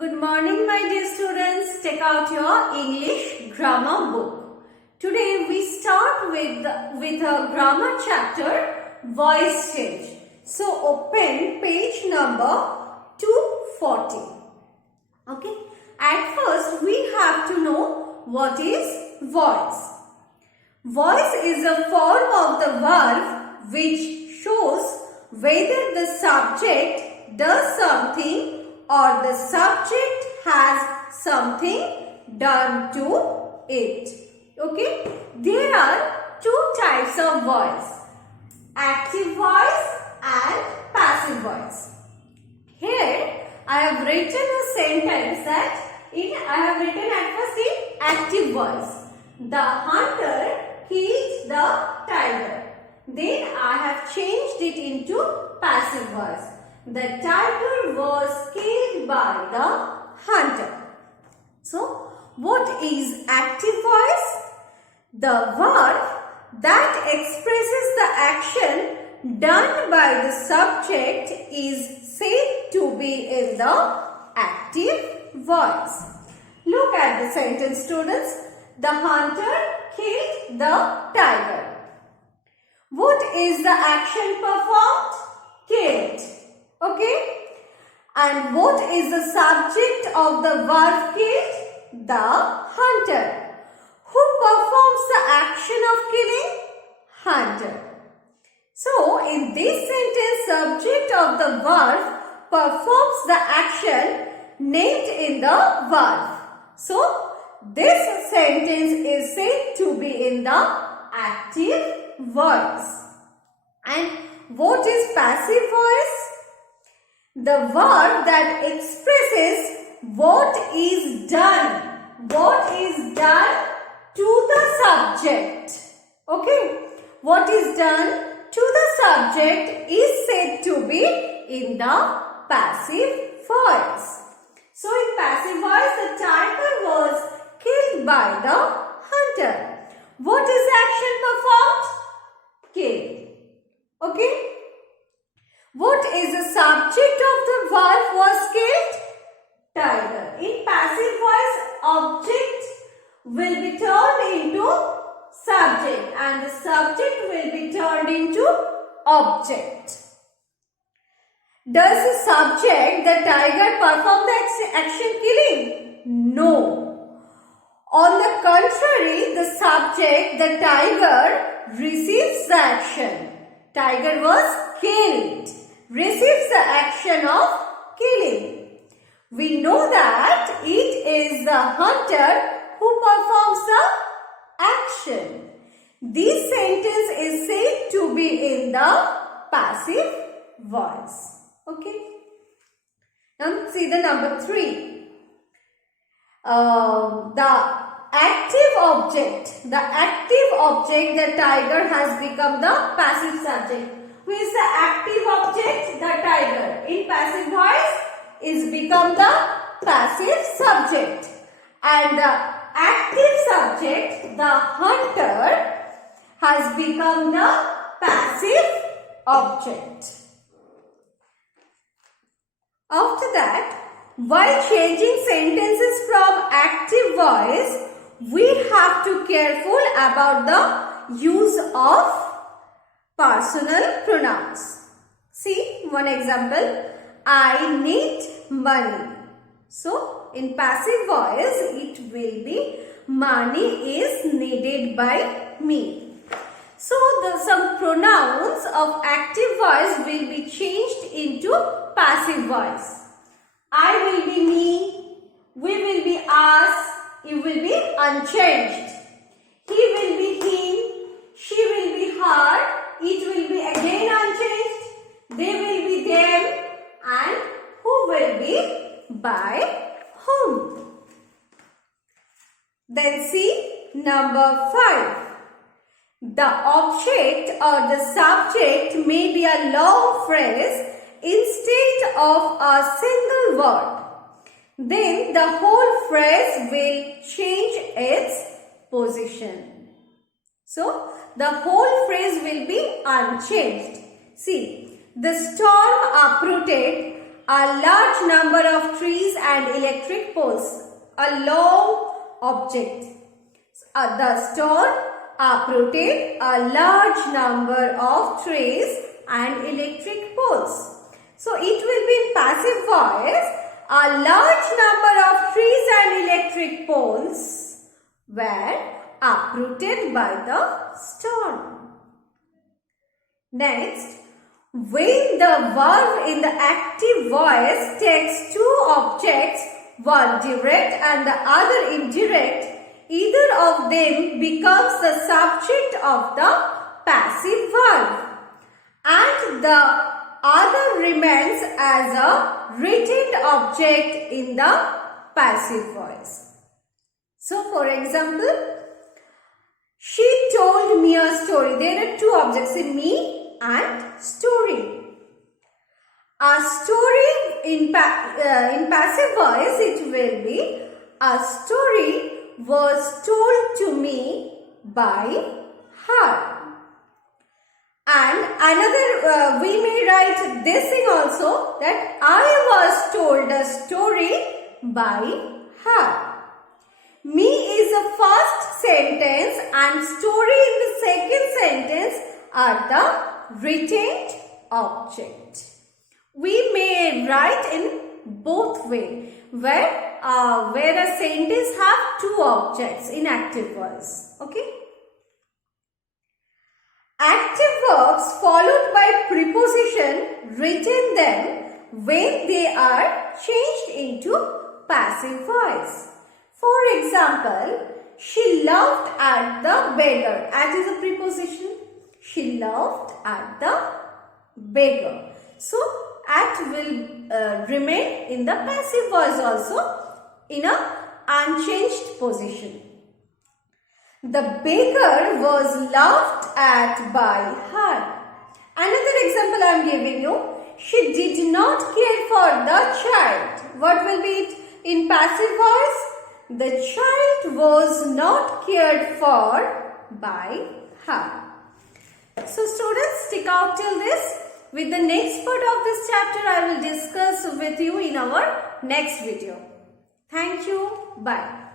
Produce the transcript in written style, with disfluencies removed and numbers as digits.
Good morning, my dear students. Take out your English grammar book. Today we start with a grammar chapter, voice change. So open page number 240. Okay. At first we have to know what is voice. Voice is a form of the verb which shows whether the subject does something or the subject has something done to it. Okay. There are two types of voice. Active voice and passive voice. Here I have written a sentence that I have written at first in active voice. The hunter killed the tiger. Then I have changed it into passive voice. The tiger was killed by the hunter. So, what is active voice? The verb that expresses the action done by the subject is said to be in the active voice. Look at the sentence, students. The hunter killed the tiger. What is the action performed? Killed. Okay. And what is the subject of the verb killed? The hunter. Who performs the action of killing? Hunter. So, in this sentence, subject of the verb performs the action named in the verb. So, this sentence is said to be in the active voice. And what is passive voice? The verb that expresses what is done. What is done to the subject. Okay. What is done to the subject is said to be in the passive voice. So, in passive voice, the tiger was killed by the hunter. What is the action performed? Kill. Okay. What is the subject of the verb was killed? Tiger. In passive voice, object will be turned into subject and the subject will be turned into object. Does the subject, the tiger, perform the action killing? No. On the contrary, the subject, the tiger, receives the action. Tiger was killed. Receives the action of killing. We know that it is the hunter who performs the action. This sentence is said to be in the passive voice. Okay. Now see the number 3. The active object. The active object, the tiger, has become the passive subject. Who is the active object? The tiger. In passive voice is become the passive subject. And the active subject, the hunter, has become the passive object. After that, while changing sentences from active voice, we have to be careful about the use of personal pronouns. See one example. I need money. So, in passive voice, it will be money is needed by me. So, some pronouns of active voice will be changed into passive voice. I will be me, we will be us, it will be unchanged. He will be him, she will be her, it will be again unchanged, they will be them, and who will be by whom. Then see number 5. The object or the subject may be a long phrase instead of a single word. Then the whole phrase will change its position. So, the whole phrase will be unchanged. See, the storm uprooted a large number of trees and electric poles. A long object. The stone uprooted a large number of trees and electric poles. So it will be in passive voice. A large number of trees and electric poles were uprooted by the storm. Next, when the verb in the active voice takes two objects, one direct and the other indirect, either of them becomes the subject of the passive verb and the other remains as a written object in the passive voice. So, for example, she told me a story. There are two objects in me and story. A story in passive voice, it will be a story was told to me by her. And another, we may write this thing also, that I was told a story by her. Me is the first sentence and story in the second sentence are the retained object. We may write in both ways, where a sentence have two objects in active voice. Okay. Active verbs followed by preposition retain them when they are changed into passive voice. For example, she laughed at the beggar. At is a preposition. She laughed at the beggar. So, at will remain in the passive voice also in a unchanged position. The beggar was laughed at by her. Another example I am giving you. She did not care for the child. What will be it in passive voice? The child was not cared for by her. So students, stick out till this. With the next part of this chapter, I will discuss with you in our next video. Thank you. Bye.